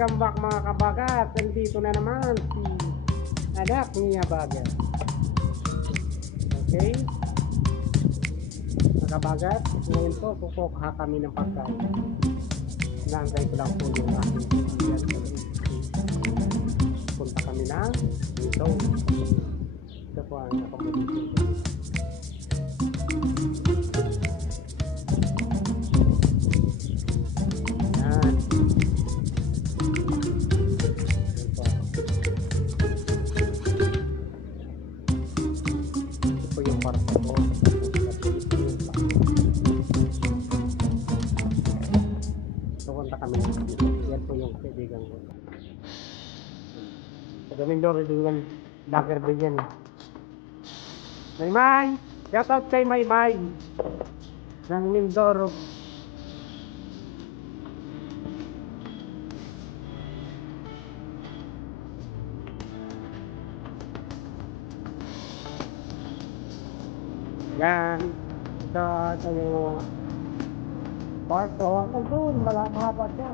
Welcome back mga kabagat. Nandito na naman si anak niya Bagat. Okay? Mga kabagat, ngayon po kukuha kami ng pagkain. Inaantay ko lang po yung aking kaibigan. Punta kami na dito. Ito po ang accommodation. Pupunta kami dito. Yan po yung kaibigan ko. Sa Domingo, rin locker din yan. Maymay! Shout out kay Maymay! Ng Mindoro. Yan. Ito yung parto. Hanggang doon, malakahaba siya.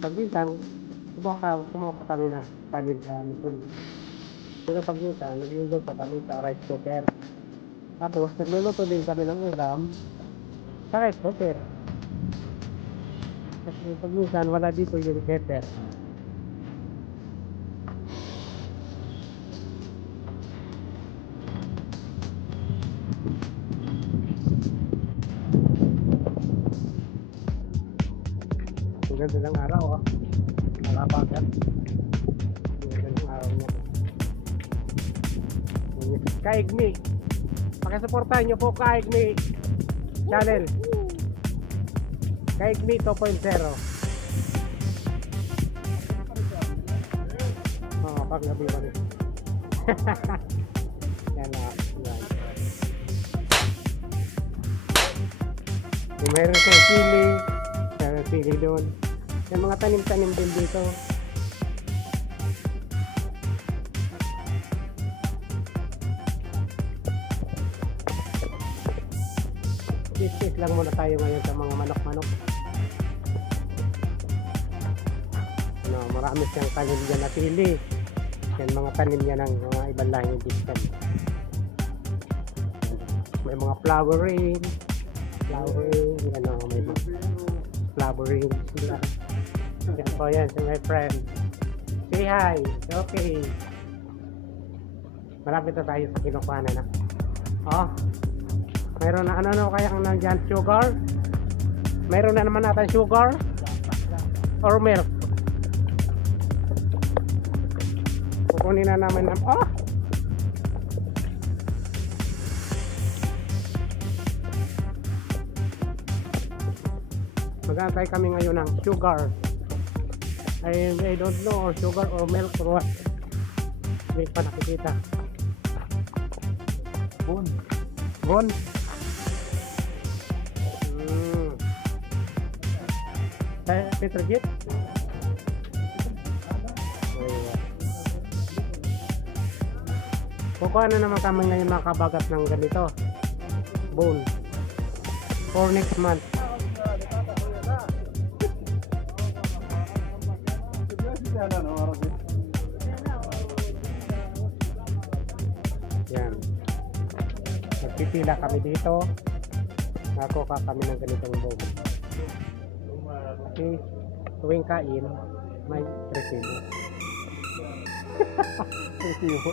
Pag-minsan, sumuka kami na pamil kami. Pero pag-minsan, nagluluto kami sa rice cooker. Tapos, nagluluto din kami ng ulam sa rice cooker. Kasi pag-minsan, wala dito yung heater. Ang ganda ng araw, oh. Nakapagat. Ang ganda ng araw niya. Kaigmi. Pakisuportahan niyo po Kaigmi channel. Kaigmi 2.0. Oo, pag gabi ba rin. Yan na. Yan. Kung meron siyang sili, meron sili doon. Yung mga tanim-tanim din dito. Tis-tis lang muna tayo ngayon sa mga manok-manok. Ano, marami siyang tanim dyan na sili. Yan mga tanim niya ng mga ibang lahing diskan. May mga flowering, ano, may mga flowering sila. Yan po yan, si my friend. Say hi. Okay. Malapit na tayo sa kinukuhanan na. Oh. Mayroon na ano kaya ang nandyan? Sugar? Mayroon na naman natin sugar? Or milk? Kukunin na namin na... Oh! Mag-aantay kami ngayon ng sugar. I don't know, or sugar or milk or what. Hindi pa nakikita. Bon. Bon. Petrojet. Kukuha na naman kami ngayon mga kabagat ng ganito. Bone. For next month. Yan. Nagpipila kami dito. Nakuha kami ng ganitong bone. Okay. Tuwing kain, may resibo. Resibo.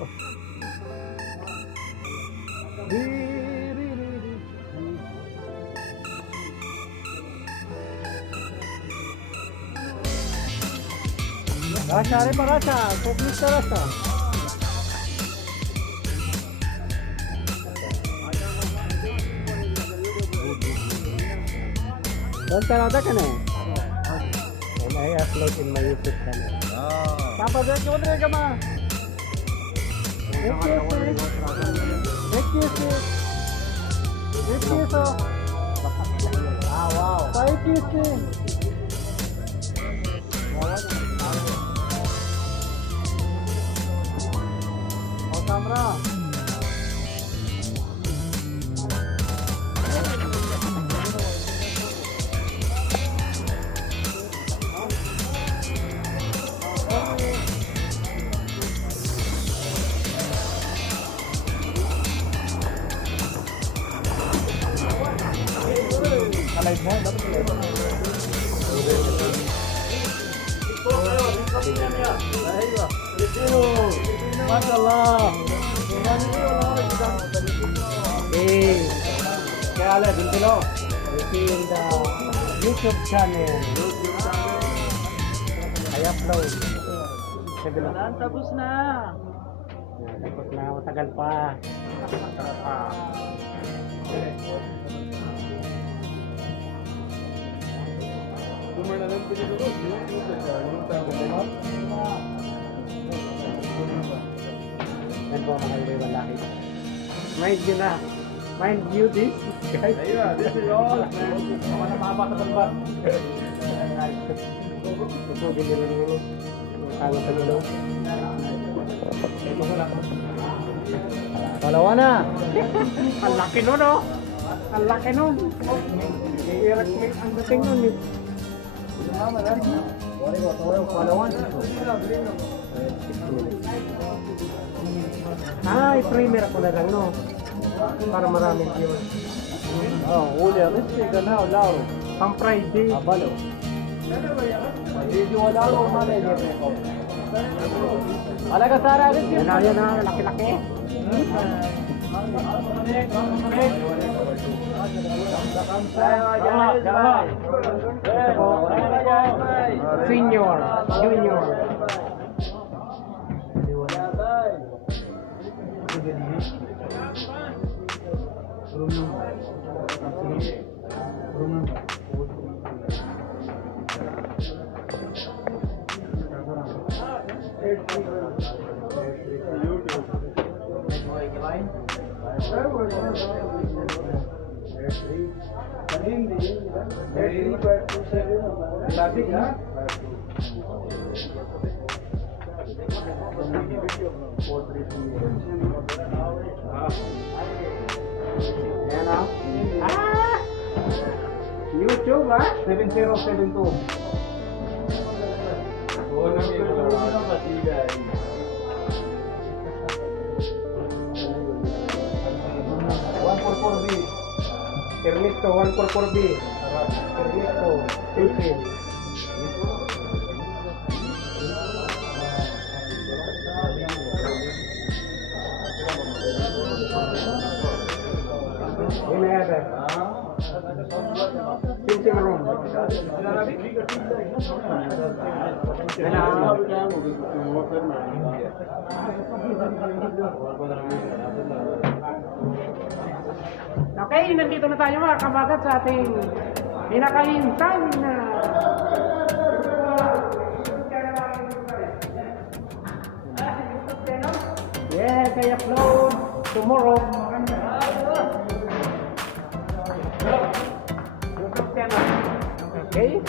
Rasa, arepa rasa, populista rasa. Don't tell other ka na eh. And I upload in my YouTube channel. Papa, doon ka mo ka ma. Thank you, sis. Ah, wow. Thank you, sis. live mo. Dapat live mo. Masalah. Kaya ala, Bintilo. In the YouTube channel. I upload. Tapos na. Tapos na, matagal pa. Yan po mga iba laki. Mind you na. Mind you this. Guys. Ayun, this is all. Mga napapakatal ba? Tusugin nila nilo. Tawag sa nilo. Palawa na. Ang laki nun, oh. Ang laki nun. I-recommend ang dating nun, eh. Palawan. I-premier ako na lang, no? Para maraming viewers. Oh, uli. Ito yung ganaw, lao. Pang Friday. Abalo. Hindi wala ko man eh. Alaga Sara agad yun. Yan na, laki-laki. Senior, junior. YouTube, ha? 7072. Permito 144B. Permito. Silsil. Ini ada. Silsil room. Okay, nandito na tayo mga kabagat sa ating pinakahintay na yes, I upload tomorrow. YouTube channel. Okay.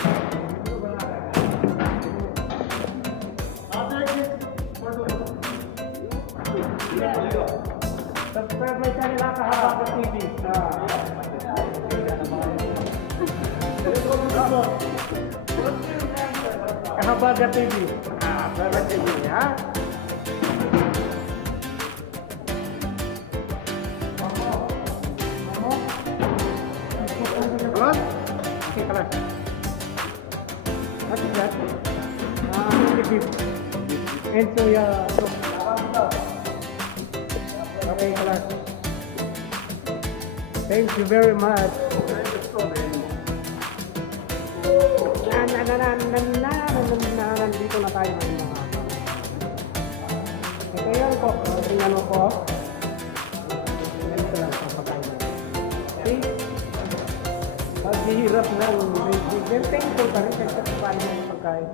Subscribe my channel Kahabagat TV. Kahabagat TV. Kahabagat TV, ha? Kelas? Okay, kelas. What's that? And so, yeah. Okay, kelas. Thank you very much. Nandito na tayo ng mga. Ito yan po. Tingnan mo po. Ganito lang ang pagkain. See? Paghihirap ng medyo. Thankful pa rin kasi paano yung pagkain.